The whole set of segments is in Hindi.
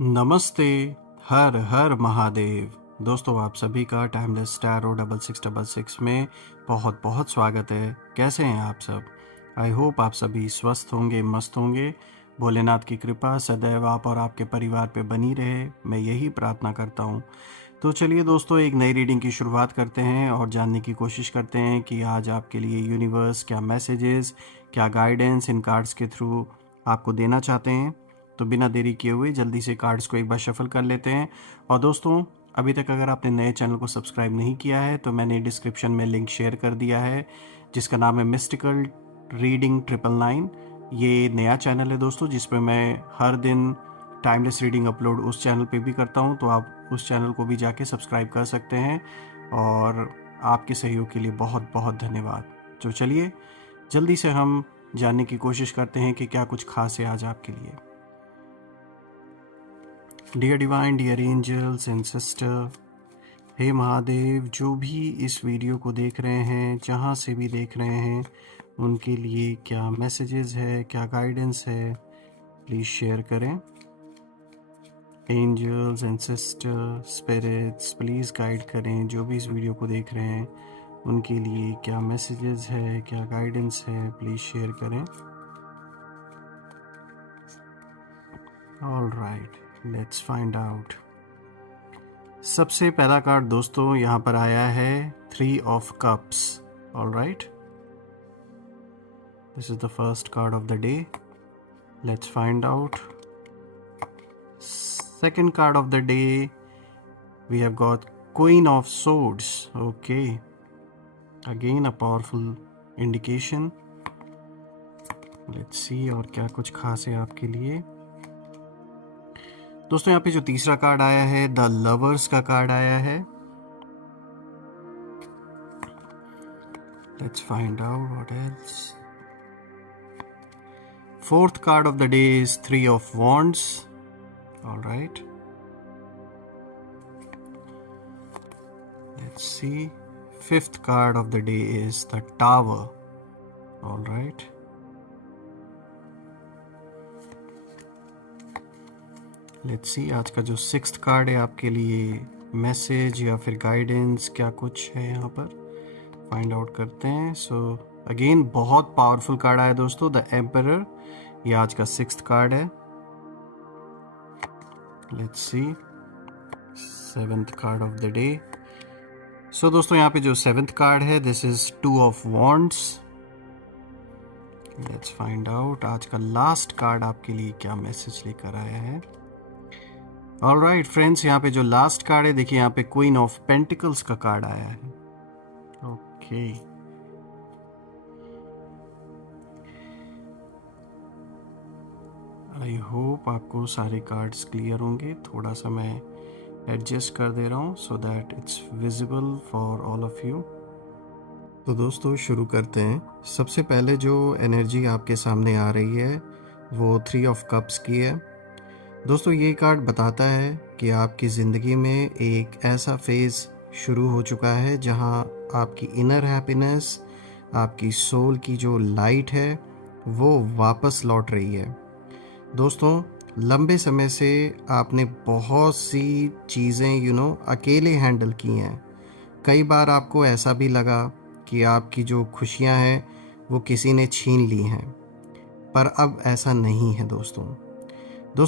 नमस्ते। हर हर महादेव। दोस्तों, आप सभी का टाइमलेस स्टार ओ 6666 में बहुत बहुत स्वागत है। कैसे हैं आप सब? आई होप आप सभी स्वस्थ होंगे, मस्त होंगे। भोलेनाथ की कृपा सदैव आप और आपके परिवार पे बनी रहे, मैं यही प्रार्थना करता हूँ। तो चलिए दोस्तों, एक नई रीडिंग की शुरुआत करते हैं और जानने की कोशिश करते हैं कि आज आपके लिए यूनिवर्स क्या मैसेजेस, क्या गाइडेंस इन कार्ड्स के थ्रू आपको देना चाहते हैं। तो बिना देरी किए हुए जल्दी से कार्ड्स को एक बार शफल कर लेते हैं। और दोस्तों, अभी तक अगर आपने नए चैनल को सब्सक्राइब नहीं किया है तो मैंने डिस्क्रिप्शन में लिंक शेयर कर दिया है, जिसका नाम है मिस्टिकल रीडिंग 999। ये नया चैनल है दोस्तों, जिसपे मैं हर दिन टाइमलेस रीडिंग अपलोड उस चैनल पे भी करता हूँ, तो आप उस चैनल को भी जाके सब्सक्राइब कर सकते हैं। और आपके सहयोग के लिए बहुत बहुत धन्यवाद। तो चलिए जल्दी से हम जानने की कोशिश करते हैं कि क्या कुछ खास है आज आपके लिए। Dear divine, dear angels and sister, हे महादेव, जो भी इस वीडियो को देख रहे हैं, जहाँ से भी देख रहे हैं, उनके लिए क्या मैसेजेस है, क्या गाइडेंस है, प्लीज़ शेयर करें। Angels and sister, spirits, please guide करें जो भी इस वीडियो को देख रहे हैं, उनके लिए क्या मैसेजेस है, क्या गाइडेंस है, प्लीज़ शेयर करें। All right, let's find out. सबसे पहला कार्ड दोस्तों यहाँ पर आया है 3 of cups. All right, this is the first card of the day. Let's find out. Second card of the day we have got queen of swords. Okay, again a powerful indication. Let's see और क्या कुछ खास है आपके लिए। दोस्तों, यहाँ पे जो तीसरा कार्ड आया है, द लवर्स का कार्ड आया है। Let's find out what else. Fourth card of the day is 3 of Wands. All right. Let's see. Fifth card of the day is the Tower. All right. Let's see आज का जो सिक्स्थ कार्ड है आपके लिए मैसेज या फिर गाइडेंस क्या कुछ है यहाँ पर, फाइंड आउट करते हैं। सो अगेन बहुत पावरफुल कार्ड आया दोस्तों, द एम्परर। ये आज का सिक्स्थ कार्ड है। Let's see seventh card of the day. So दोस्तों, यहाँ पे जो सेवेंथ कार्ड है, this is 2 of wands. Let's find out आज का लास्ट कार्ड आपके लिए क्या मैसेज लेकर आया है। ऑल राइट फ्रेंड्स, यहाँ पे जो लास्ट कार्ड है, देखिए यहाँ पे क्वीन ऑफ पेंटिकल्स का कार्ड आया है। ओके, आई होप आपको सारे कार्ड्स क्लियर होंगे। थोड़ा सा मैं एडजस्ट कर दे रहा हूँ so that it's visible for all of you. तो दोस्तों शुरू करते हैं। सबसे पहले जो एनर्जी आपके सामने आ रही है वो 3 ऑफ कप्स की है। दोस्तों, ये कार्ड बताता है कि आपकी ज़िंदगी में एक ऐसा फेज़ शुरू हो चुका है जहाँ आपकी इनर हैप्पीनेस, आपकी सोल की जो लाइट है वो वापस लौट रही है। दोस्तों, लंबे समय से आपने बहुत सी चीज़ें अकेले हैंडल की हैं। कई बार आपको ऐसा भी लगा कि आपकी जो खुशियां हैं वो किसी ने छीन ली हैं, पर अब ऐसा नहीं है दोस्तों।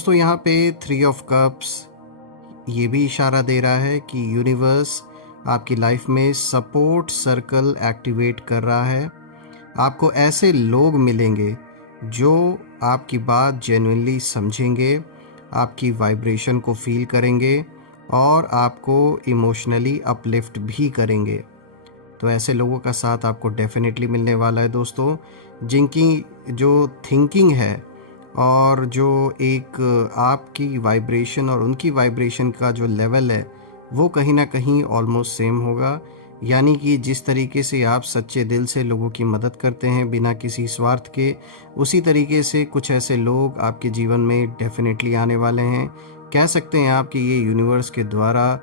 यहाँ पे 3 ऑफ कप्स ये भी इशारा दे रहा है कि यूनिवर्स आपकी लाइफ में सपोर्ट सर्कल एक्टिवेट कर रहा है। आपको ऐसे लोग मिलेंगे जो आपकी बात जेन्युइनली समझेंगे, आपकी वाइब्रेशन को फील करेंगे और आपको इमोशनली अपलिफ्ट भी करेंगे। तो ऐसे लोगों का साथ आपको डेफिनेटली मिलने वाला है दोस्तों, जिनकी जो थिंकिंग है और जो एक आपकी वाइब्रेशन और उनकी वाइब्रेशन का जो लेवल है वो कहीं ना कहीं ऑलमोस्ट सेम होगा। यानी कि जिस तरीके से आप सच्चे दिल से लोगों की मदद करते हैं बिना किसी स्वार्थ के, उसी तरीके से कुछ ऐसे लोग आपके जीवन में डेफिनेटली आने वाले हैं। कह सकते हैं आप कि ये यूनिवर्स के द्वारा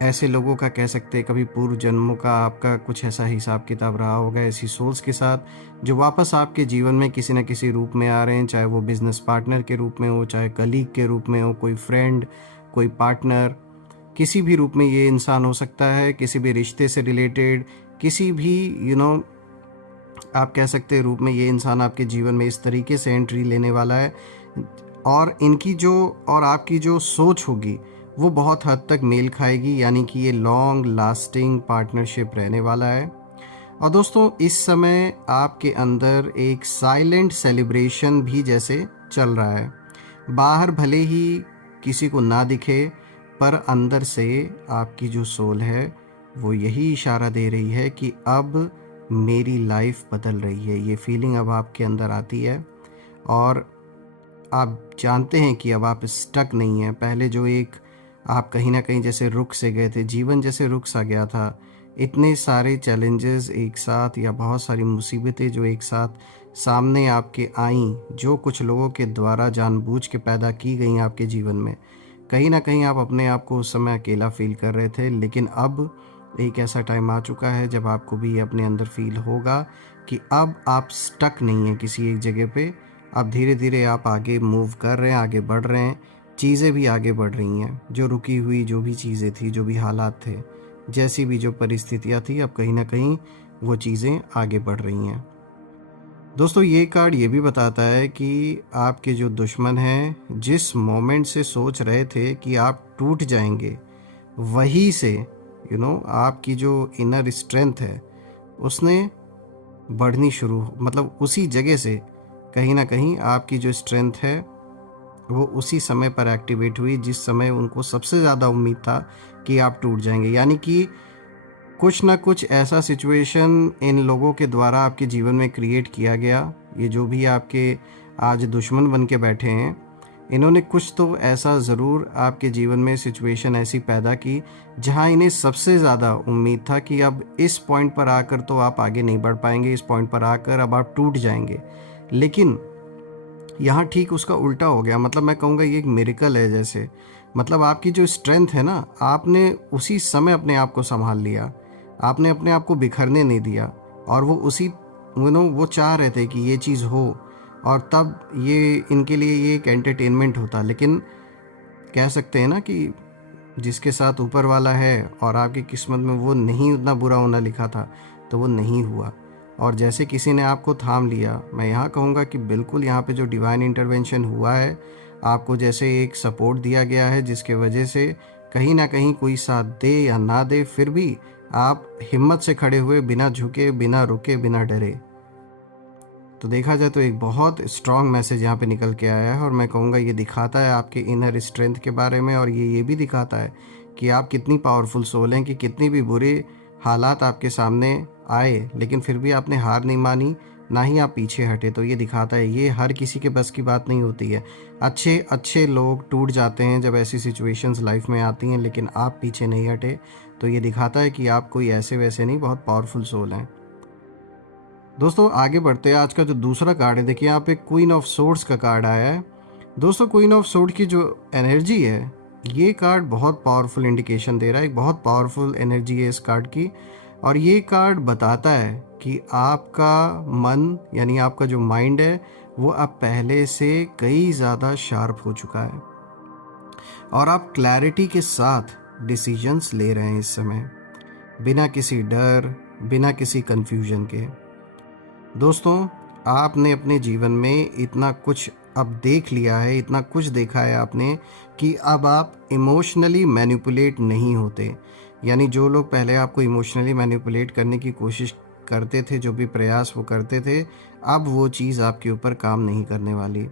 ऐसे लोगों का कह सकते हैं कभी पूर्व जन्मों का आपका कुछ ऐसा हिसाब किताब रहा होगा ऐसी सोल्स के साथ, जो वापस आपके जीवन में किसी न किसी रूप में आ रहे हैं, चाहे वो बिजनेस पार्टनर के रूप में हो, चाहे कलीग के रूप में हो, कोई फ्रेंड, कोई पार्टनर, किसी भी रूप में ये इंसान हो सकता है, किसी भी रिश्ते से रिलेटेड, किसी भी आप कह सकते हैं रूप में ये इंसान आपके जीवन में इस तरीके से एंट्री लेने वाला है, और इनकी जो और आपकी जो सोच होगी वो बहुत हद तक मेल खाएगी, यानी कि ये लॉन्ग लास्टिंग पार्टनरशिप रहने वाला है। और दोस्तों इस समय आपके अंदर एक साइलेंट सेलिब्रेशन भी जैसे चल रहा है। बाहर भले ही किसी को ना दिखे, पर अंदर से आपकी जो सोल है वो यही इशारा दे रही है कि अब मेरी लाइफ बदल रही है। ये फीलिंग अब आपके अंदर आती है और आप जानते हैं कि अब आप स्टक नहीं हैं। पहले जो एक आप कहीं ना कहीं जैसे रुक से गए थे, जीवन जैसे रुक सा गया था, इतने सारे चैलेंजेस एक साथ या बहुत सारी मुसीबतें जो एक साथ सामने आपके आईं, जो कुछ लोगों के द्वारा जानबूझ के पैदा की गई आपके जीवन में, कहीं ना कहीं आप अपने आप को उस समय अकेला फील कर रहे थे। लेकिन अब एक ऐसा टाइम आ चुका है जब आपको भी ये अपने अंदर फील होगा कि अब आप स्टक नहीं हैं किसी एक जगह पे। अब धीरे धीरे आप आगे मूव कर रहे हैं, आगे बढ़ रहे हैं, चीज़ें भी आगे बढ़ रही हैं। जो रुकी हुई जो भी चीज़ें थी, जो भी हालात थे, जैसी भी जो परिस्थितियाँ थी, अब कहीं ना कहीं वो चीज़ें आगे बढ़ रही हैं। दोस्तों ये कार्ड ये भी बताता है कि आपके जो दुश्मन हैं, जिस मोमेंट से सोच रहे थे कि आप टूट जाएंगे, वहीं से आपकी जो इनर स्ट्रेंथ है उसने बढ़नी शुरू, मतलब उसी जगह से कहीं ना कहीं आपकी जो स्ट्रेंथ है वो उसी समय पर एक्टिवेट हुई जिस समय उनको सबसे ज़्यादा उम्मीद था कि आप टूट जाएंगे। यानी कि कुछ ना कुछ ऐसा सिचुएशन इन लोगों के द्वारा आपके जीवन में क्रिएट किया गया। ये जो भी आपके आज दुश्मन बन के बैठे हैं, इन्होंने कुछ तो ऐसा ज़रूर आपके जीवन में सिचुएशन ऐसी पैदा की जहां इन्हें सबसे ज़्यादा उम्मीद था कि अब इस पॉइंट पर आकर तो आप आगे नहीं बढ़ पाएंगे, इस पॉइंट पर आकर अब आप टूट जाएंगे। लेकिन यहाँ ठीक उसका उल्टा हो गया। मतलब मैं कहूँगा ये एक मिरेकल है जैसे। मतलब आपकी जो स्ट्रेंथ है ना, आपने उसी समय अपने आप को संभाल लिया, आपने अपने आप को बिखरने नहीं दिया। और वो उसी वो चाह रहे थे कि ये चीज़ हो, और तब ये इनके लिए ये एक एंटरटेनमेंट होता। लेकिन कह सकते हैं ना कि जिसके साथ ऊपर वाला है और आपकी किस्मत में वो नहीं उतना बुरा होना लिखा था, तो वो नहीं हुआ। और जैसे किसी ने आपको थाम लिया, मैं यहाँ कहूँगा कि बिल्कुल यहाँ पे जो डिवाइन इंटरवेंशन हुआ है, आपको जैसे एक सपोर्ट दिया गया है जिसके वजह से कहीं ना कहीं कोई साथ दे या ना दे, फिर भी आप हिम्मत से खड़े हुए, बिना झुके, बिना रुके, बिना डरे। तो देखा जाए तो एक बहुत स्ट्रॉन्ग मैसेज यहाँ पे निकल के आया है। और मैं कहूँगा ये दिखाता है आपके इनर स्ट्रेंथ के बारे में, और ये भी दिखाता है कि आप कितनी पावरफुल सोल हैं, कि कितनी भी बुरे हालात आपके सामने आए लेकिन फिर भी आपने हार नहीं मानी, ना ही आप पीछे हटे। तो ये दिखाता है ये हर किसी के बस की बात नहीं होती है। अच्छे अच्छे लोग टूट जाते हैं जब ऐसी सिचुएशंस लाइफ में आती हैं, लेकिन आप पीछे नहीं हटे। तो ये दिखाता है कि आप कोई ऐसे वैसे नहीं, बहुत पावरफुल सोल हैं। दोस्तों आगे बढ़ते हैं। आज का जो दूसरा कार्ड है, देखिए यहाँ पे क्वीन ऑफ सोर्ड्स का कार्ड आया है। दोस्तों क्वीन ऑफ सोर्ड की जो एनर्जी है, ये कार्ड बहुत पावरफुल इंडिकेशन दे रहा है, एक बहुत पावरफुल एनर्जी है इस कार्ड की। और ये कार्ड बताता है कि आपका मन, यानी आपका जो माइंड है, वो अब पहले से कई ज़्यादा शार्प हो चुका है और आप क्लैरिटी के साथ डिसीजंस ले रहे हैं इस समय, बिना किसी डर, बिना किसी कंफ्यूजन के। दोस्तों आपने अपने जीवन में इतना कुछ अब देख लिया है, इतना कुछ देखा है आपने, कि अब आप इमोशनली मैनिपुलेट नहीं होते। यानी जो लोग पहले आपको इमोशनली मैनिपुलेट करने की कोशिश करते थे, जो भी प्रयास वो करते थे, अब वो चीज़ आपके ऊपर काम नहीं करने वाली।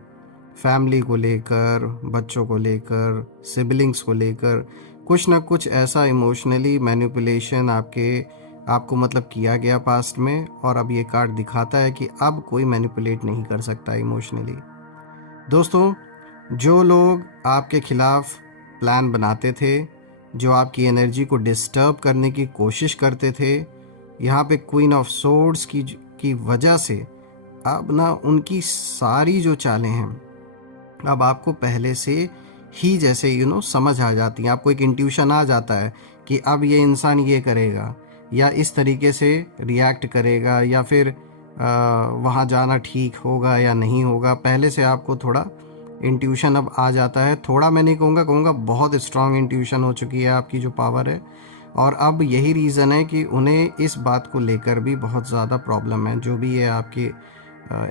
फैमिली को लेकर, बच्चों को लेकर, सिबलिंग्स को लेकर कुछ ना कुछ ऐसा इमोशनली मैनिपुलेशन आपको मतलब किया गया पास्ट में, और अब ये कार्ड दिखाता है कि अब कोई मैनिपुलेट नहीं कर सकता इमोशनली। दोस्तों जो लोग आपके खिलाफ प्लान बनाते थे, जो आपकी एनर्जी को डिस्टर्ब करने की कोशिश करते थे, यहाँ पे क्वीन ऑफ सोर्ड्स की वजह से अब ना उनकी सारी जो चालें हैं अब आपको पहले से ही जैसे समझ आ जाती हैं। आपको एक इंट्यूशन आ जाता है कि अब ये इंसान ये करेगा या इस तरीके से रिएक्ट करेगा या फिर वहाँ जाना ठीक होगा या नहीं होगा। पहले से आपको थोड़ा इंट्यूशन अब आ जाता है। थोड़ा मैं नहीं कहूँगा बहुत स्ट्रांग इंट्यूशन हो चुकी है आपकी जो पावर है। और अब यही रीज़न है कि उन्हें इस बात को लेकर भी बहुत ज़्यादा प्रॉब्लम है, जो भी ये आपके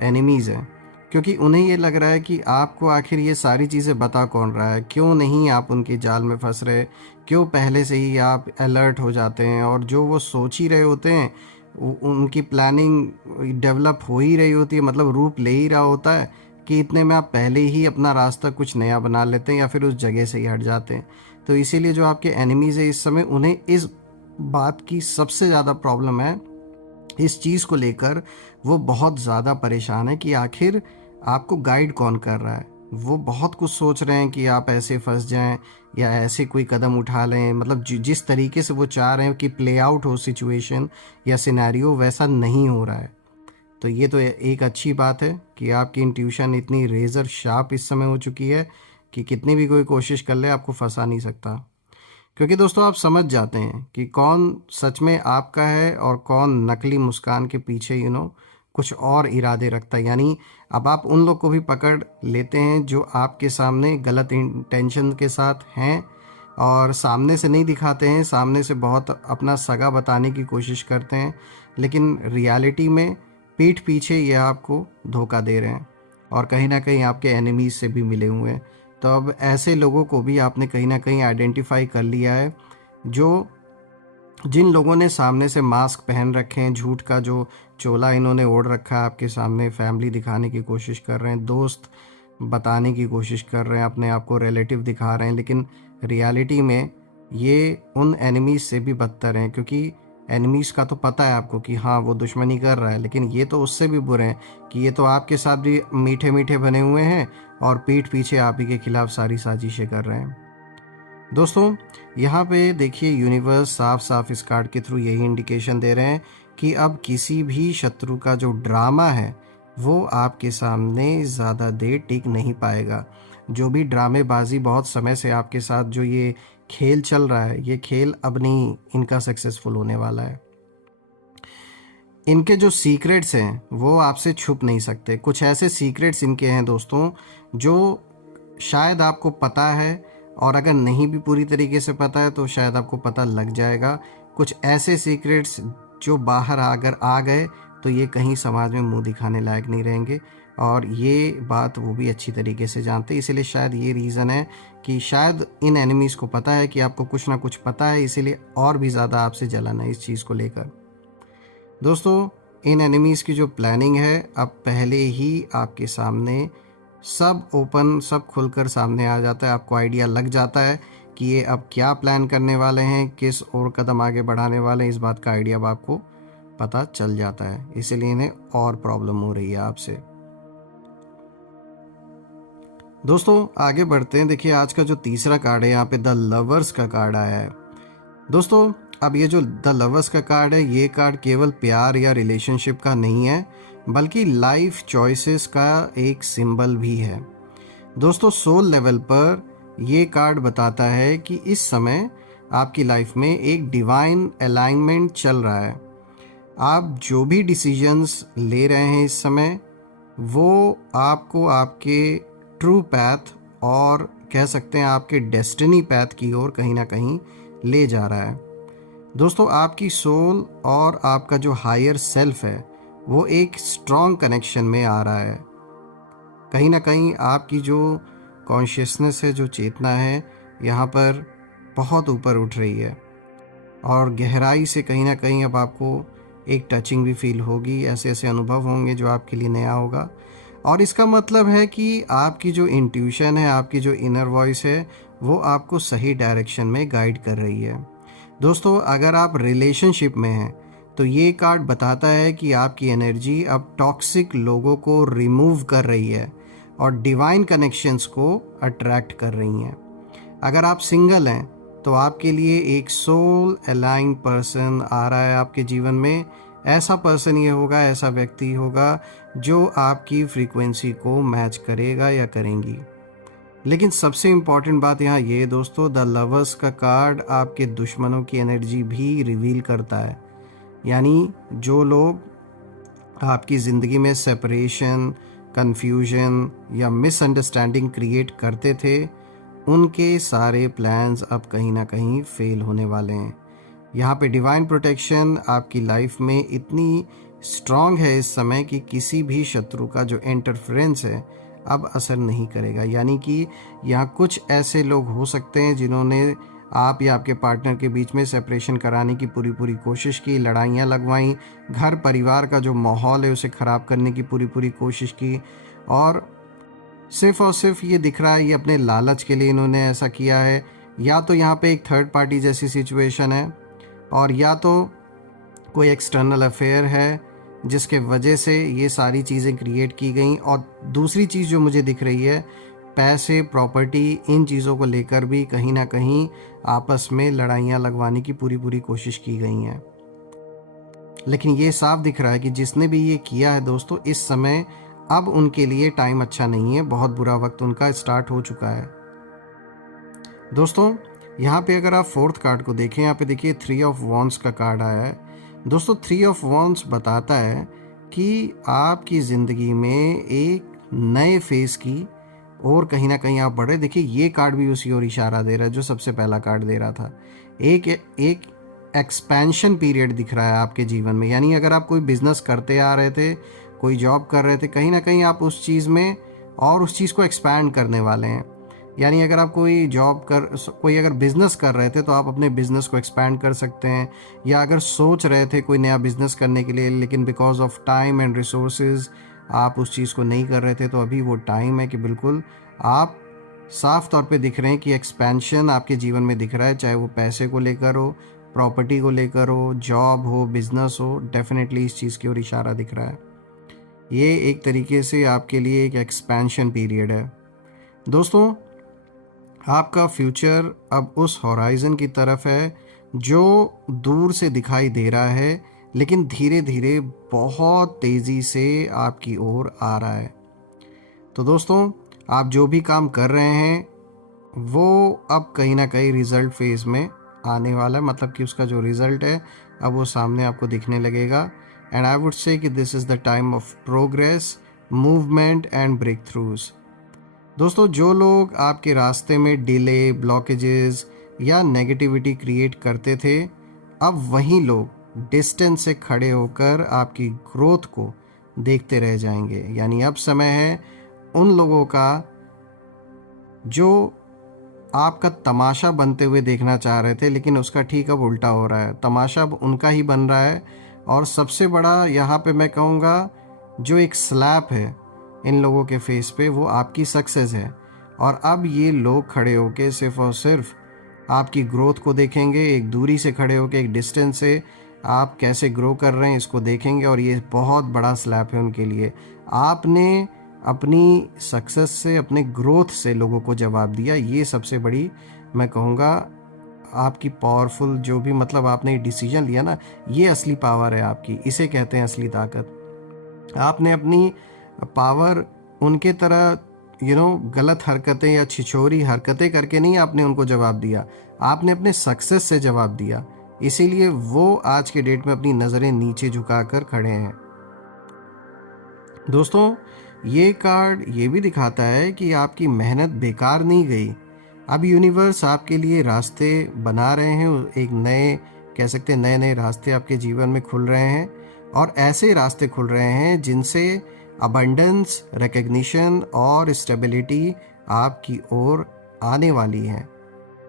एनिमीज़ हैं, क्योंकि उन्हें ये लग रहा है कि आपको आखिर ये सारी चीज़ें बता कौन रहा है, क्यों नहीं आप उनके जाल में फंस रहे, क्यों पहले से ही आप अलर्ट हो जाते हैं और जो वो सोच ही रहे होते हैं उनकी प्लानिंग डेवलप हो ही रही होती है, मतलब रूप ले ही रहा होता है कि इतने में आप पहले ही अपना रास्ता कुछ नया बना लेते हैं या फिर उस जगह से ही हट जाते हैं। तो इसीलिए जो आपके एनिमीज़ है इस समय, उन्हें इस बात की सबसे ज़्यादा प्रॉब्लम है, इस चीज़ को लेकर वो बहुत ज़्यादा परेशान है कि आखिर आपको गाइड कौन कर रहा है। वो बहुत कुछ सोच रहे हैं कि आप ऐसे फंस जाएं या ऐसे कोई कदम उठा लें, मतलब जिस तरीके से वो चाह रहे हैं कि प्ले आउट हो सिचुएशन या सिनेरियो, वैसा नहीं हो रहा है। तो ये तो एक अच्छी बात है कि आपकी इंट्यूशन इतनी रेज़र शार्प इस समय हो चुकी है कि कितनी भी कोई कोशिश कर ले आपको फंसा नहीं सकता, क्योंकि दोस्तों आप समझ जाते हैं कि कौन सच में आपका है और कौन नकली मुस्कान के पीछे कुछ और इरादे रखता है। यानी अब आप उन लोग को भी पकड़ लेते हैं जो आपके सामने गलत इंटेंशन के साथ हैं और सामने से नहीं दिखाते हैं, सामने से बहुत अपना सगा बताने की कोशिश करते हैं, लेकिन रियलिटी में पीठ पीछे ये आपको धोखा दे रहे हैं और कहीं ना कहीं आपके एनिमीज से भी मिले हुए हैं। तो अब ऐसे लोगों को भी आपने कहीं ना कहीं आइडेंटिफाई कर लिया है, जो जिन लोगों ने सामने से मास्क पहन रखे हैं, झूठ का जो चोला इन्होंने ओढ़ रखा है आपके सामने, फैमिली दिखाने की कोशिश कर रहे हैं, दोस्त बताने की कोशिश कर रहे हैं, अपने आप को रिलेटिव दिखा रहे हैं, लेकिन रियलिटी में ये उन एनिमीज से भी बदतर हैं, क्योंकि एनिमीज़ का तो पता है आपको कि हाँ वो दुश्मनी कर रहा है, लेकिन ये तो उससे भी बुरे हैं कि ये तो आपके साथ भी मीठे मीठे बने हुए हैं और पीठ पीछे आप ही के खिलाफ सारी साजिशें कर रहे हैं। दोस्तों यहाँ पे देखिए, यूनिवर्स साफ साफ इस कार्ड के थ्रू यही इंडिकेशन दे रहे हैं कि अब किसी भी शत्रु का जो ड्रामा है वो आपके सामने ज़्यादा देर टिक नहीं पाएगा। जो भी ड्रामेबाजी बहुत समय से आपके साथ जो ये खेल चल रहा है, ये खेल अब नहीं इनका सक्सेसफुल होने वाला है। इनके जो सीक्रेट्स हैं वो आपसे छुप नहीं सकते। कुछ ऐसे सीक्रेट्स इनके हैं दोस्तों जो शायद आपको पता है, और अगर नहीं भी पूरी तरीके से पता है तो शायद आपको पता लग जाएगा। कुछ ऐसे सीक्रेट्स जो बाहर अगर आ गए तो ये कहीं समाज में मुंह दिखाने लायक नहीं रहेंगे, और ये बात वो भी अच्छी तरीके से जानते हैं। इसीलिए शायद ये रीज़न है कि शायद इन एनिमीज़ को पता है कि आपको कुछ ना कुछ पता है, इसीलिए और भी ज़्यादा आपसे जलन है इस चीज़ को लेकर। दोस्तों इन एनिमीज़ की जो प्लानिंग है अब पहले ही आपके सामने सब ओपन, सब खुलकर सामने आ जाता है। आपको आइडिया लग जाता है कि ये अब क्या प्लान करने वाले हैं, किस और कदम आगे बढ़ाने वाले हैं, इस बात का आइडिया अब आपको पता चल जाता है। इसीलिए इन्हें और प्रॉब्लम हो रही है आपसे। दोस्तों आगे बढ़ते हैं। देखिए आज का जो तीसरा कार्ड है यहाँ पे द लवर्स का कार्ड आया है। दोस्तों अब ये जो द लवर्स का कार्ड है, ये कार्ड केवल प्यार या रिलेशनशिप का नहीं है, बल्कि लाइफ चॉइसेस का एक सिंबल भी है। दोस्तों सोल लेवल पर ये कार्ड बताता है कि इस समय आपकी लाइफ में एक डिवाइन अलाइनमेंट चल रहा है। आप जो भी डिसीजंस ले रहे हैं इस समय, वो आपको आपके ट्रू पैथ और कह सकते हैं आपके डेस्टिनी पैथ की ओर कहीं ना कहीं ले जा रहा है। दोस्तों आपकी सोल और आपका जो हायर सेल्फ है वो एक स्ट्रॉन्ग कनेक्शन में आ रहा है। कहीं ना कहीं आपकी जो कॉन्शियसनेस है, जो चेतना है, यहाँ पर बहुत ऊपर उठ रही है और गहराई से कहीं ना कहीं अब आपको एक टचिंग भी फील होगी। ऐसे ऐसे अनुभव होंगे जो आपके लिए नया होगा, और इसका मतलब है कि आपकी जो इंट्यूशन है, आपकी जो इनर वॉइस है, वो आपको सही डायरेक्शन में गाइड कर रही है। दोस्तों अगर आप रिलेशनशिप में हैं तो ये कार्ड बताता है कि आपकी एनर्जी अब टॉक्सिक लोगों को रिमूव कर रही है और डिवाइन कनेक्शंस को अट्रैक्ट कर रही हैं। अगर आप सिंगल हैं तो आपके लिए एक सोल अलाइंड पर्सन आ रहा है आपके जीवन में। ऐसा पर्सन ये होगा, ऐसा व्यक्ति होगा जो आपकी फ्रीक्वेंसी को मैच करेगा या करेंगी। लेकिन सबसे इम्पॉर्टेंट बात यहाँ ये दोस्तों, द लवर्स का कार्ड आपके दुश्मनों की एनर्जी भी रिवील करता है। यानी जो लोग आपकी ज़िंदगी में सेपरेशन, कन्फ्यूजन या मिसअंडरस्टैंडिंग क्रिएट करते थे, उनके सारे प्लान्स अब कहीं ना कहीं फेल होने वाले हैं। यहाँ पे डिवाइन प्रोटेक्शन आपकी लाइफ में इतनी स्ट्रांग है इस समय कि किसी भी शत्रु का जो इंटरफेरेंस है अब असर नहीं करेगा। यानी कि यहाँ कुछ ऐसे लोग हो सकते हैं जिन्होंने आप या आपके पार्टनर के बीच में सेपरेशन कराने की पूरी पूरी कोशिश की, लड़ाइयाँ लगवाई, घर परिवार का जो माहौल है उसे ख़राब करने की पूरी पूरी कोशिश की, और सिर्फ ये दिख रहा है ये अपने लालच के लिए इन्होंने ऐसा किया है। या तो यहाँ पे एक थर्ड पार्टी जैसी सिचुएशन है, और या तो कोई एक्सटर्नल अफेयर है जिसके वजह से ये सारी चीज़ें क्रिएट की गई। और दूसरी चीज़ जो मुझे दिख रही है, पैसे, प्रॉपर्टी, इन चीज़ों को लेकर भी कहीं ना कहीं आपस में लड़ाइयाँ लगवाने की पूरी पूरी कोशिश की गई हैं। लेकिन ये साफ दिख रहा है कि जिसने भी ये किया है दोस्तों, इस समय अब उनके लिए टाइम अच्छा नहीं है, बहुत बुरा वक्त उनका स्टार्ट हो चुका है। दोस्तों यहाँ पे अगर आप फोर्थ कार्ड को देखें, यहाँ पे देखिए 3 ऑफ वॉन्ड्स का कार्ड आया है। दोस्तों 3 ऑफ वॉन्ड्स बताता है कि आपकी ज़िंदगी में एक नए फेस की और कहीं ना कहीं आप बढ़ रहे। देखिए ये कार्ड भी उसी ओर इशारा दे रहा है जो सबसे पहला कार्ड दे रहा था। एक एक्सपेंशन पीरियड दिख रहा है आपके जीवन में। यानी अगर आप कोई बिजनेस करते आ रहे थे, कोई जॉब कर रहे थे, कहीं ना कहीं आप उस चीज़ में और उस चीज़ को एक्सपैंड करने वाले हैं। यानी अगर आप कोई अगर बिज़नेस कर रहे थे तो आप अपने बिज़नेस को एक्सपैंड कर सकते हैं, या अगर सोच रहे थे कोई नया बिज़नेस करने के लिए लेकिन because of time and resources आप उस चीज़ को नहीं कर रहे थे, तो अभी वो टाइम है कि बिल्कुल आप साफ तौर पे दिख रहे हैं कि एक्सपेंशन आपके जीवन में दिख रहा है, चाहे वो पैसे को लेकर हो, प्रॉपर्टी को लेकर हो, जॉब हो, बिज़नेस हो, डेफिनेटली इस चीज़ की ओर इशारा दिख रहा है। ये एक तरीके से आपके लिए एक एक्सपेंशन पीरियड है। दोस्तों आपका फ्यूचर अब उस हॉराइज़न की तरफ है जो दूर से दिखाई दे रहा है, लेकिन धीरे धीरे बहुत तेज़ी से आपकी ओर आ रहा है। तो दोस्तों आप जो भी काम कर रहे हैं वो अब कहीं ना कहीं रिज़ल्ट फेज़ में आने वाला है, मतलब कि उसका जो रिज़ल्ट है अब वो सामने आपको दिखने लगेगा। एंड आई वुड से कि this is the time of progress, movement and breakthroughs. दोस्तों जो लोग आपके रास्ते में डिले, ब्लॉकेजेस या नेगेटिविटी क्रिएट करते थे, अब वही लोग डिस्टेंस से खड़े होकर आपकी ग्रोथ को देखते रह जाएंगे। यानी अब समय है उन लोगों का जो आपका तमाशा बनते हुए देखना चाह रहे थे, लेकिन उसका ठीक अब उल्टा हो रहा है। तमाशा अब उनका ही बन रहा है। और सबसे बड़ा यहाँ पे मैं कहूँगा जो एक स्लैप है इन लोगों के फेस पे, वो आपकी सक्सेस है। और अब ये लोग खड़े होके सिर्फ और सिर्फ आपकी ग्रोथ को देखेंगे, एक दूरी से खड़े होके, एक डिस्टेंस से आप कैसे ग्रो कर रहे हैं इसको देखेंगे। और ये बहुत बड़ा स्लैप है उनके लिए। आपने अपनी सक्सेस से, अपने ग्रोथ से लोगों को जवाब दिया। ये सबसे बड़ी मैं कहूँगा आपकी पावरफुल जो भी मतलब आपने डिसीजन लिया ना, ये असली पावर है आपकी। इसे कहते हैं असली ताकत। आपने अपनी पावर उनके तरह गलत हरकतें या छिछोरी हरकतें करके नहीं आपने उनको जवाब दिया, आपने अपने सक्सेस से जवाब दिया। इसीलिए वो आज के डेट में अपनी नज़रें नीचे झुकाकर खड़े हैं। दोस्तों ये कार्ड ये भी दिखाता है कि आपकी मेहनत बेकार नहीं गई। अब यूनिवर्स आपके लिए रास्ते बना रहे हैं। एक नए कह सकते हैं नए रास्ते आपके जीवन में खुल रहे हैं, और ऐसे रास्ते खुल रहे हैं जिनसे अबंडेंस, रिकग्निशन और स्टेबिलिटी आपकी ओर आने वाली है।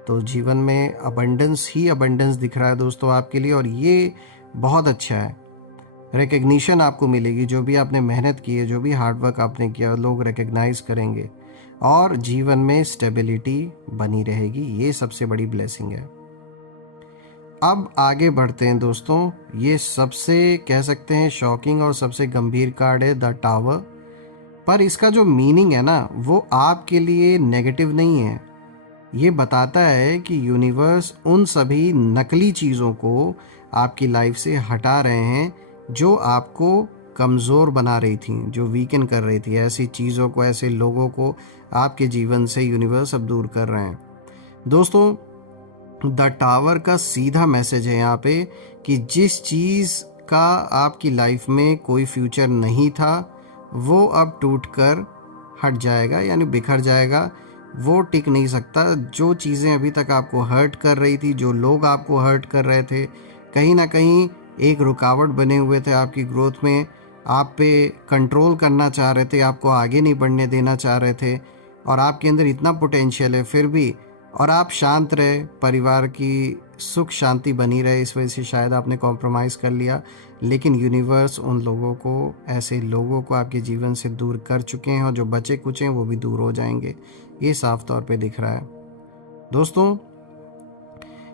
तो जीवन में अबंडेंस ही अबंडेंस दिख रहा है दोस्तों आपके लिए, और ये बहुत अच्छा है। रिकग्निशन आपको मिलेगी, जो भी आपने मेहनत की है, जो भी हार्डवर्क आपने किया, लोग रिकग्नाइज करेंगे, और जीवन में स्टेबिलिटी बनी रहेगी। ये सबसे बड़ी ब्लेसिंग है। अब आगे बढ़ते हैं दोस्तों। ये सबसे कह सकते हैं शॉकिंग और सबसे गंभीर कार्ड है द टावर। पर इसका जो मीनिंग है ना, वो आपके लिए नेगेटिव नहीं है। ये बताता है कि यूनिवर्स उन सभी नकली चीज़ों को आपकी लाइफ से हटा रहे हैं जो आपको कमज़ोर बना रही थी, जो वीकन कर रही थी, ऐसी चीज़ों को, ऐसे लोगों को आपके जीवन से यूनिवर्स अब दूर कर रहे हैं। दोस्तों, द टावर का सीधा मैसेज है यहाँ पे कि जिस चीज़ का आपकी लाइफ में कोई फ्यूचर नहीं था वो अब टूटकर हट जाएगा, यानी बिखर जाएगा। वो टिक नहीं सकता। जो चीज़ें अभी तक आपको हर्ट कर रही थी, जो लोग आपको हर्ट कर रहे थे, कहीं ना कहीं एक रुकावट बने हुए थे आपकी ग्रोथ में, आप पे कंट्रोल करना चाह रहे थे, आपको आगे नहीं बढ़ने देना चाह रहे थे, और आपके अंदर इतना पोटेंशियल है फिर भी, और आप शांत रहे, परिवार की सुख शांति बनी रहे, इस वजह से शायद आपने कॉम्प्रोमाइज़ कर लिया। लेकिन यूनिवर्स उन लोगों को, ऐसे लोगों को आपके जीवन से दूर कर चुके हैं, और जो बचे कुछ हैं वो भी दूर हो जाएंगे, ये साफ तौर पे दिख रहा है। दोस्तों,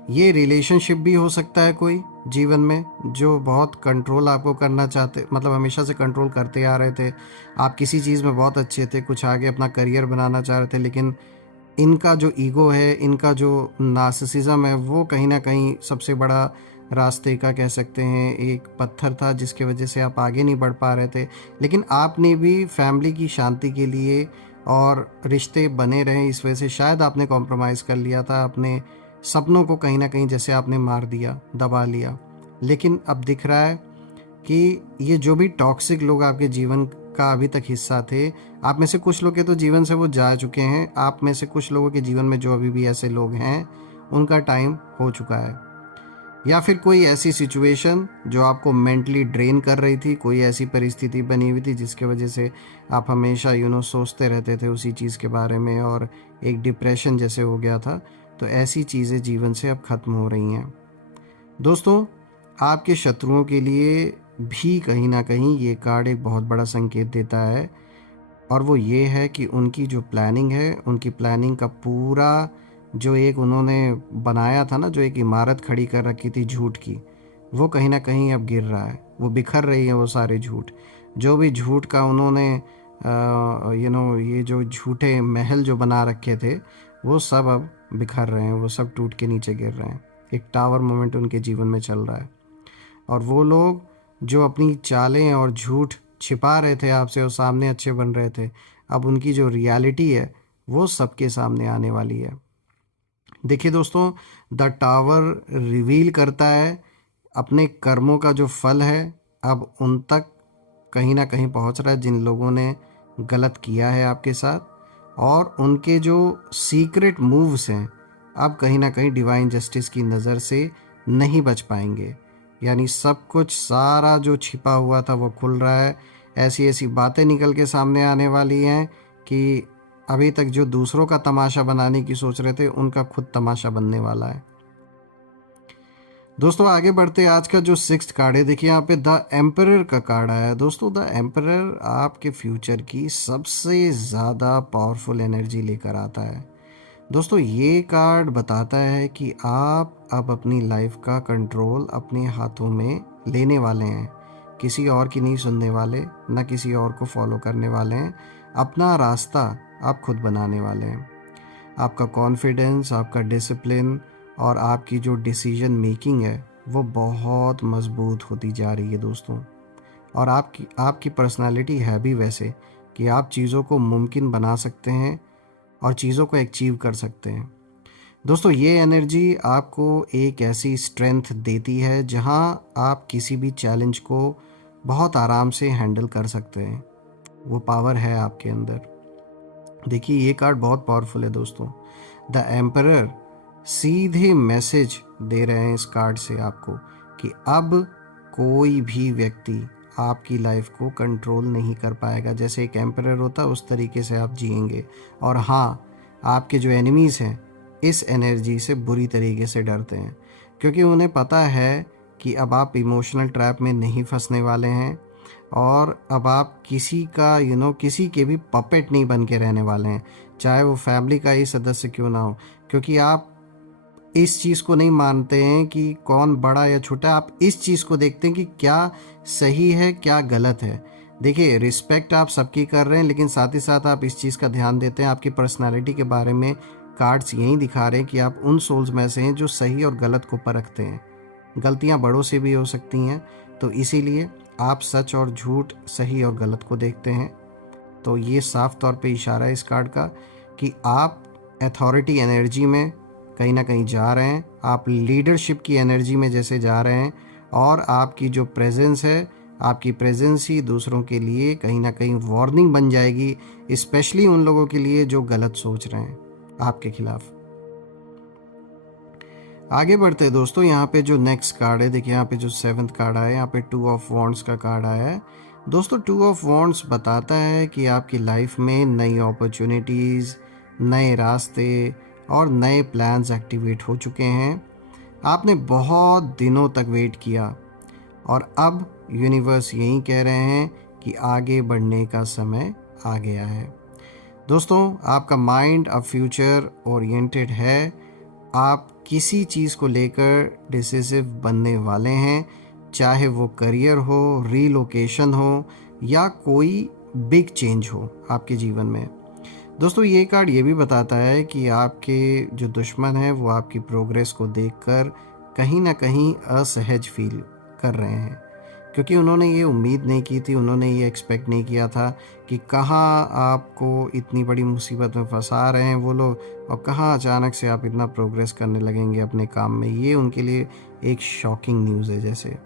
ये रिलेशनशिप भी हो सकता है कोई जीवन में जो बहुत कंट्रोल आपको करना चाहते, मतलब हमेशा से कंट्रोल करते आ रहे थे। आप किसी चीज़ में बहुत अच्छे थे, कुछ आगे अपना करियर बनाना चाह रहे थे, लेकिन इनका जो ईगो है, इनका जो नार्सिसिज्म है, वो कहीं ना कहीं सबसे बड़ा रास्ते का, कह सकते हैं, एक पत्थर था जिसकी वजह से आप आगे नहीं बढ़ पा रहे थे। लेकिन आपने भी फैमिली की शांति के लिए और रिश्ते बने रहे, इस वजह से शायद आपने कॉम्प्रोमाइज़ कर लिया था, अपने सपनों को कहीं ना कहीं जैसे आपने मार दिया, दबा लिया। लेकिन अब दिख रहा है कि ये जो भी टॉक्सिक लोग आपके जीवन का अभी तक हिस्सा थे, आप में से कुछ लोग के तो जीवन से वो जा चुके हैं, आप में से कुछ लोगों के जीवन में जो अभी भी ऐसे लोग हैं, उनका टाइम हो चुका है। या फिर कोई ऐसी सिचुएशन जो आपको मेंटली ड्रेन कर रही थी, कोई ऐसी परिस्थिति बनी हुई थी जिसके वजह से आप हमेशा सोचते रहते थे उसी चीज़ के बारे में, और एक डिप्रेशन जैसे हो गया था। तो ऐसी चीज़ें जीवन से अब ख़त्म हो रही हैं। दोस्तों, आपके शत्रुओं के लिए भी कहीं ना कहीं ये कार्ड एक बहुत बड़ा संकेत देता है, और वो ये है कि उनकी जो प्लानिंग है, उनकी प्लानिंग का पूरा जो एक उन्होंने बनाया था ना, जो एक इमारत खड़ी कर रखी थी झूठ की, वो कहीं ना कहीं अब गिर रहा है, वो बिखर रही है वो सारे झूठ। जो भी झूठ का उन्होंने ये जो झूठे महल जो बना रखे थे, वो सब अब बिखर रहे हैं, वो सब टूट के नीचे गिर रहे हैं। एक टावर मोमेंट उनके जीवन में चल रहा है, और वो लोग जो अपनी चालें और झूठ छिपा रहे थे आपसे और सामने अच्छे बन रहे थे, अब उनकी जो रियलिटी है वो सबके सामने आने वाली है। देखिए दोस्तों, द टावर रिवील करता है अपने कर्मों का जो फल है, अब उन तक कहीं ना कहीं पहुंच रहा है जिन लोगों ने गलत किया है आपके साथ, और उनके जो सीक्रेट मूव्स हैं अब कहीं ना कहीं डिवाइन जस्टिस की नज़र से नहीं बच पाएंगे। यानी सब कुछ, सारा जो छिपा हुआ था वो खुल रहा है। ऐसी ऐसी बातें निकल के सामने आने वाली हैं कि अभी तक जो दूसरों का तमाशा बनाने की सोच रहे थे, उनका खुद तमाशा बनने वाला है। दोस्तों, आगे बढ़ते, आज का जो 6th कार्ड है, देखिए यहाँ पे द एम्परर का कार्ड आया है। दोस्तों, द एम्परर आपके फ्यूचर की सबसे ज़्यादा पावरफुल एनर्जी लेकर आता है। दोस्तों, ये कार्ड बताता है कि आप अब अपनी लाइफ का कंट्रोल अपने हाथों में लेने वाले हैं, किसी और की नहीं सुनने वाले, ना किसी और को फॉलो करने वाले हैं, अपना रास्ता आप खुद बनाने वाले हैं। आपका कॉन्फिडेंस, आपका डिसिप्लिन और आपकी जो डिसीजन मेकिंग है वो बहुत मजबूत होती जा रही है दोस्तों। और आपकी पर्सनालिटी है भी वैसे कि आप चीज़ों को मुमकिन बना सकते हैं और चीज़ों को अचीव कर सकते हैं। दोस्तों, ये एनर्जी आपको एक ऐसी स्ट्रेंथ देती है जहां आप किसी भी चैलेंज को बहुत आराम से हैंडल कर सकते हैं। वो पावर है आपके अंदर। देखिए, ये कार्ड बहुत पावरफुल है दोस्तों। द एम्परर सीधे मैसेज दे रहे हैं इस कार्ड से आपको कि अब कोई भी व्यक्ति आपकी लाइफ को कंट्रोल नहीं कर पाएगा। जैसे एक एम्परर होता है उस तरीके से आप जिएंगे। और हाँ, आपके जो एनिमीज़ हैं इस एनर्जी से बुरी तरीके से डरते हैं, क्योंकि उन्हें पता है कि अब आप इमोशनल ट्रैप में नहीं फंसने वाले हैं, और अब आप किसी का किसी के भी पपेट नहीं बन के रहने वाले हैं, चाहे वो फैमिली का ही सदस्य क्यों ना हो। क्योंकि आप इस चीज़ को नहीं मानते हैं कि कौन बड़ा या छोटा, आप इस चीज़ को देखते हैं कि क्या सही है क्या गलत है। देखिए, रिस्पेक्ट आप सबकी कर रहे हैं, लेकिन साथ ही साथ आप इस चीज़ का ध्यान देते हैं। आपकी पर्सनालिटी के बारे में कार्ड्स यही दिखा रहे हैं कि आप उन सोल्स में से हैं जो सही और गलत को परखते हैं। गलतियां बड़ों से भी हो सकती हैं, तो इसीलिए आप सच और झूठ, सही और गलत को देखते हैं। तो ये साफ तौर पे इशारा है इस कार्ड का कि आप अथॉरिटी एनर्जी में कहीं ना कहीं जा रहे हैं, आप लीडरशिप की एनर्जी में जैसे जा रहे हैं, और आपकी जो प्रेजेंस है, आपकी प्रेजेंस ही दूसरों के लिए कहीं ना कहीं वार्निंग बन जाएगी, स्पेशली उन लोगों के लिए जो गलत सोच रहे हैं आपके खिलाफ। आगे बढ़ते हैं दोस्तों। यहाँ पे जो नेक्स्ट कार्ड है, देखिए यहाँ पे जो 7th कार्ड आया है, यहाँ पे 2 ऑफ वॉन्ड्स का कार्ड आया है। दोस्तों 2 ऑफ वॉन्ड्स बताता है कि आपकी लाइफ में नई अपॉर्चुनिटीज़, नए रास्ते और नए प्लान्स एक्टिवेट हो चुके हैं। आपने बहुत दिनों तक वेट किया और अब यूनिवर्स यही कह रहे हैं कि आगे बढ़ने का समय आ गया है। दोस्तों आपका माइंड अब फ्यूचर ओरिएंटेड है। आप किसी चीज़ को लेकर डिसिसिव बनने वाले हैं, चाहे वो करियर हो, रीलोकेशन हो या कोई बिग चेंज हो आपके जीवन में। दोस्तों ये कार्ड ये भी बताता है कि आपके जो दुश्मन हैं वो आपकी प्रोग्रेस को देखकर कहीं ना कहीं असहज फील कर रहे हैं, क्योंकि उन्होंने ये उम्मीद नहीं की थी, उन्होंने ये एक्सपेक्ट नहीं किया था कि कहाँ आपको इतनी बड़ी मुसीबत में फंसा रहे हैं वो लोग, और कहाँ अचानक से आप इतना प्रोग्रेस करने लगेंगे अपने काम में। ये उनके लिए एक शॉकिंग न्यूज़ है। जैसे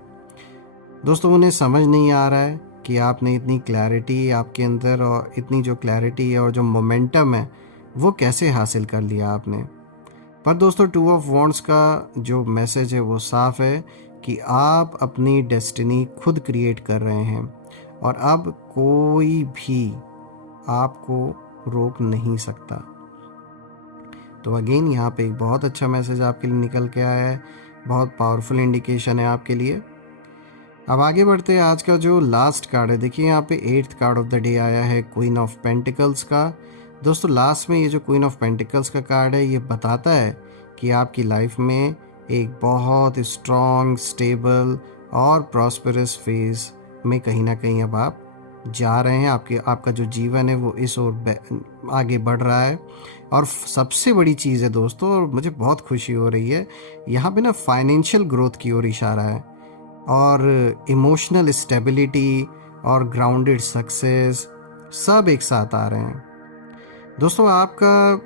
दोस्तों उन्हें समझ नहीं आ रहा है कि आपने इतनी क्लैरिटी आपके अंदर, और इतनी जो क्लैरिटी है और जो मोमेंटम है वो कैसे हासिल कर लिया आपने। पर दोस्तों 2 ऑफ वॉन्ड्स का जो मैसेज है वो साफ है कि आप अपनी डेस्टिनी खुद क्रिएट कर रहे हैं और अब कोई भी आपको रोक नहीं सकता। तो अगेन यहाँ पे एक बहुत अच्छा मैसेज आपके लिए निकल के आया है, बहुत पावरफुल इंडिकेशन है आपके लिए। अब आगे बढ़ते हैं। आज का जो लास्ट कार्ड है, देखिए यहाँ पे 8th card of the day आया है, क्वीन ऑफ पेंटिकल्स का। दोस्तों लास्ट में ये जो क्वीन ऑफ पेंटिकल्स का कार्ड है ये बताता है कि आपकी लाइफ में एक बहुत स्ट्रॉन्ग, स्टेबल और प्रॉस्पेरस फेज में कहीं ना कहीं अब आप जा रहे हैं। आपका जो जीवन है वो इस ओर आगे बढ़ रहा है। और सबसे बड़ी चीज़ है दोस्तों, और मुझे बहुत खुशी हो रही है, यहाँ पे ना फाइनेंशियल ग्रोथ की ओर इशारा है, और इमोशनल स्टेबिलिटी और ग्राउंडेड सक्सेस सब एक साथ आ रहे हैं। दोस्तों आपका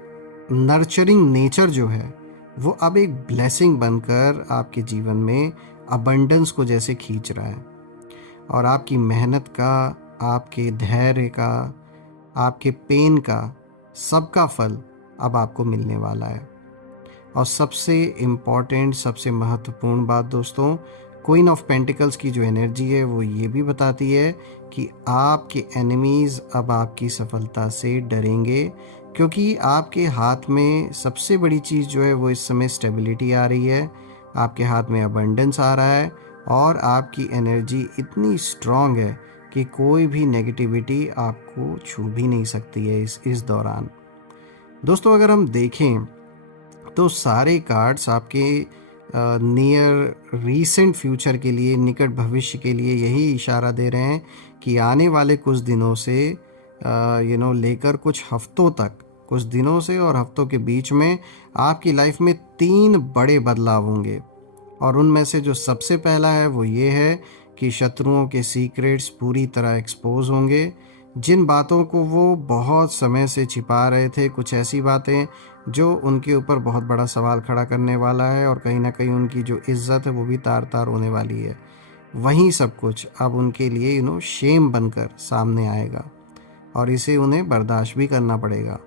नर्चरिंग नेचर जो है वो अब एक ब्लेसिंग बनकर आपके जीवन में अबंडेंस को जैसे खींच रहा है, और आपकी मेहनत का, आपके धैर्य का, आपके पेन का सबका फल अब आपको मिलने वाला है। और सबसे इम्पॉर्टेंट, सबसे महत्वपूर्ण बात दोस्तों, क्वीन ऑफ पेंटिकल्स की जो एनर्जी है वो ये भी बताती है कि आपके एनिमीज़ अब आपकी सफलता से डरेंगे, क्योंकि आपके हाथ में सबसे बड़ी चीज़ जो है वो इस समय स्टेबिलिटी आ रही है, आपके हाथ में अबंडेंस आ रहा है, और आपकी एनर्जी इतनी स्ट्रॉन्ग है कि कोई भी नेगेटिविटी आपको छू भी नहीं सकती है इस दौरान। दोस्तों अगर हम देखें तो सारे कार्ड्स आपके नियर रीसेंट फ्यूचर के लिए, निकट भविष्य के लिए यही इशारा दे रहे हैं कि आने वाले कुछ दिनों से लेकर कुछ हफ्तों तक, कुछ दिनों से और हफ्तों के बीच में आपकी लाइफ में 3 बड़े बदलाव होंगे। और उनमें से जो सबसे पहला है वो ये है कि शत्रुओं के सीक्रेट्स पूरी तरह एक्सपोज होंगे। जिन बातों को वो बहुत समय से छिपा रहे थे, कुछ ऐसी बातें जो उनके ऊपर बहुत बड़ा सवाल खड़ा करने वाला है, और कहीं ना कहीं उनकी जो इज्जत है वो भी तार तार होने वाली है, वहीं सब कुछ अब उनके लिए शेम बनकर सामने आएगा, और इसे उन्हें बर्दाश्त भी करना पड़ेगा।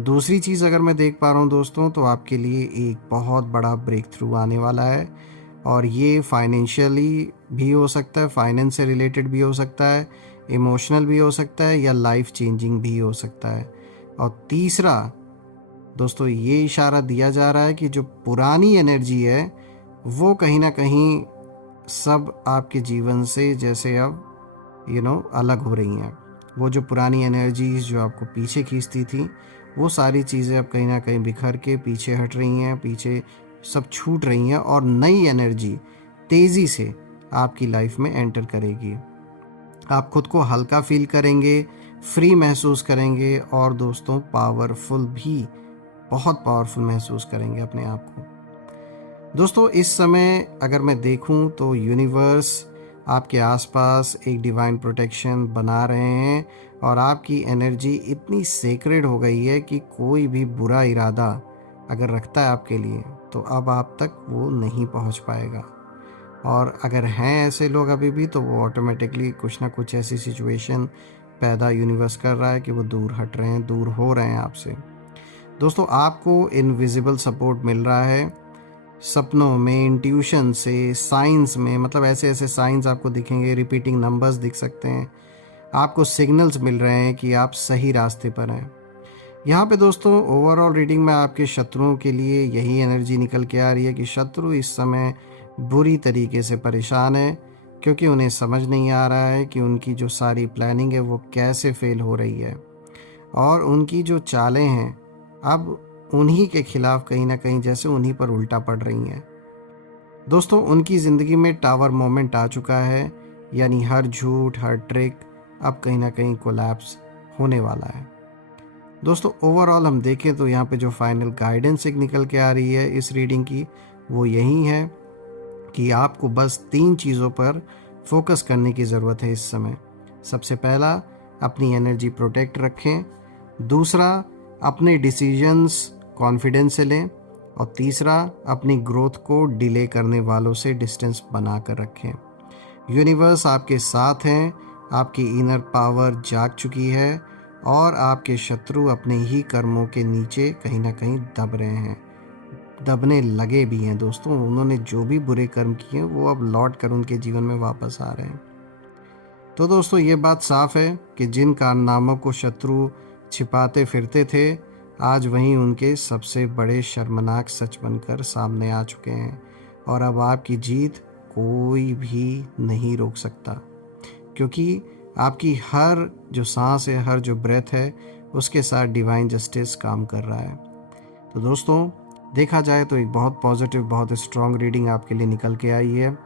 दूसरी चीज़ अगर मैं देख पा रहा हूँ दोस्तों, तो आपके लिए एक बहुत बड़ा ब्रेक थ्रू आने वाला है, और ये फाइनेंशियली भी हो सकता है, फाइनेंस से रिलेटेड भी हो सकता है, इमोशनल भी हो सकता है, या लाइफ चेंजिंग भी हो सकता है। और तीसरा दोस्तों ये इशारा दिया जा रहा है कि जो पुरानी एनर्जी है वो कहीं ना कहीं सब आपके जीवन से जैसे अब अलग हो रही हैं। वो जो पुरानी एनर्जीज जो आपको पीछे खींचती थी, वो सारी चीज़ें अब कहीं ना कहीं बिखर के पीछे हट रही हैं, पीछे सब छूट रही हैं, और नई एनर्जी तेज़ी से आपकी लाइफ में एंटर करेगी। आप खुद को हल्का फील करेंगे, फ्री महसूस करेंगे, और दोस्तों पावरफुल भी, बहुत पावरफुल महसूस करेंगे अपने आप को। दोस्तों इस समय अगर मैं देखूं तो यूनिवर्स आपके आसपास एक डिवाइन प्रोटेक्शन बना रहे हैं और आपकी एनर्जी इतनी सेक्रेड हो गई है कि कोई भी बुरा इरादा अगर रखता है आपके लिए तो अब आप तक वो नहीं पहुंच पाएगा। और अगर हैं ऐसे लोग अभी भी तो वो ऑटोमेटिकली कुछ ना कुछ ऐसी सिचुएशन पैदा यूनिवर्स कर रहा है कि वो दूर हट रहे हैं, दूर हो रहे हैं आपसे। दोस्तों, आपको इनविजिबल सपोर्ट मिल रहा है सपनों में, इंट्यूशन से, साइंस में, मतलब ऐसे ऐसे साइंस आपको दिखेंगे, रिपीटिंग नंबर्स दिख सकते हैं, आपको सिग्नल्स मिल रहे हैं कि आप सही रास्ते पर हैं। यहाँ पे दोस्तों ओवरऑल रीडिंग में आपके शत्रुओं के लिए यही एनर्जी निकल के आ रही है कि शत्रु इस समय बुरी तरीके से परेशान है, क्योंकि उन्हें समझ नहीं आ रहा है कि उनकी जो सारी प्लानिंग है वो कैसे फेल हो रही है और उनकी जो चालें हैं अब उन्हीं के खिलाफ कहीं ना कहीं जैसे उन्हीं पर उल्टा पड़ रही हैं। दोस्तों, उनकी ज़िंदगी में टावर मोमेंट आ चुका है, यानी हर झूठ, हर ट्रिक अब कहीं ना कहीं कोलैप्स होने वाला है। दोस्तों, ओवरऑल हम देखें तो यहाँ पे जो फाइनल गाइडेंस एक निकल के आ रही है इस रीडिंग की वो यही है कि आपको बस 3 चीज़ों पर फोकस करने की ज़रूरत है इस समय। सबसे पहला, अपनी एनर्जी प्रोटेक्ट रखें। दूसरा, अपने डिसीजंस कॉन्फिडेंस से लें। और तीसरा, अपनी ग्रोथ को डिले करने वालों से डिस्टेंस बना कर रखें। यूनिवर्स आपके साथ हैं, आपकी इनर पावर जाग चुकी है और आपके शत्रु अपने ही कर्मों के नीचे कहीं ना कहीं दब रहे हैं, दबने लगे भी हैं। दोस्तों, उन्होंने जो भी बुरे कर्म किए हैं वो अब लौट कर उनके जीवन में वापस आ रहे हैं। तो दोस्तों, ये बात साफ है कि जिन कारनामों को शत्रु छिपाते फिरते थे आज वहीं उनके सबसे बड़े शर्मनाक सच बनकर सामने आ चुके हैं और अब आपकी जीत कोई भी नहीं रोक सकता, क्योंकि आपकी हर जो सांस है, हर जो ब्रेथ है, उसके साथ डिवाइन जस्टिस काम कर रहा है। तो दोस्तों, देखा जाए तो एक बहुत पॉजिटिव, बहुत स्ट्रॉन्ग रीडिंग आपके लिए निकल के आई है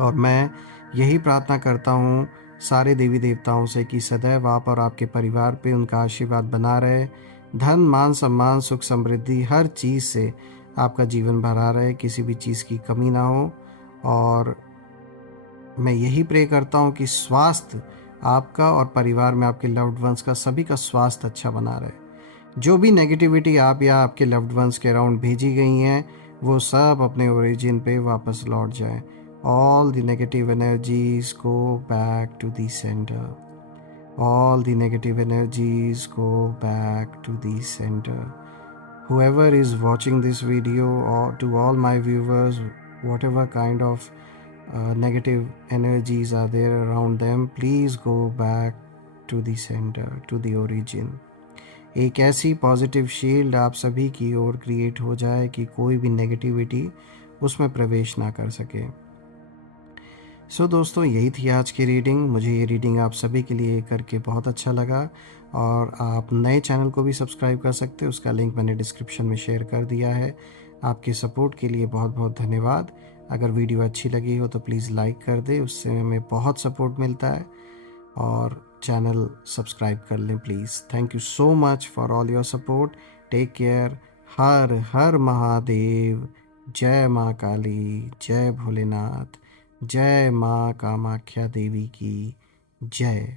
और मैं यही प्रार्थना करता हूँ सारे देवी देवताओं से कि सदैव आप और आपके परिवार पे उनका आशीर्वाद बना रहे, धन, मान, सम्मान, सुख, समृद्धि, हर चीज़ से आपका जीवन भरा रहे, किसी भी चीज़ की कमी ना हो। और मैं यही प्रे करता हूँ कि स्वास्थ्य आपका और परिवार में आपके लव्ड वंस का, सभी का स्वास्थ्य अच्छा बना रहे। जो भी नेगेटिविटी आप या आपके लव्ड वंस के अराउंड भेजी गई हैं वो सब अपने ओरिजिन पे वापस लौट जाए। All the negative energies go back to the centre. All the negative energies go back to the centre. Whoever is watching this video, or to all my viewers, whatever kind of negative energies are there around them, please go back to the center, to the origin. एक ऐसी पॉजिटिव शील्ड आप सभी की ओर क्रिएट हो जाए कि कोई भी नेगेटिविटी उसमें प्रवेश ना कर सके। सो दोस्तों, यही थी आज की रीडिंग। मुझे ये रीडिंग आप सभी के लिए करके बहुत अच्छा लगा और आप नए चैनल को भी सब्सक्राइब कर सकते हैं, उसका लिंक मैंने डिस्क्रिप्शन में शेयर कर दिया है। आपके सपोर्ट के लिए बहुत बहुत धन्यवाद। अगर वीडियो अच्छी लगी हो तो प्लीज़ लाइक कर दें, उससे हमें बहुत सपोर्ट मिलता है। और चैनल सब्सक्राइब कर लें please. Thank you so much for all your support. Take care. हर हर महादेव। जय माँ काली, जय भोलेनाथ, जय माँ कामाख्या देवी की जय।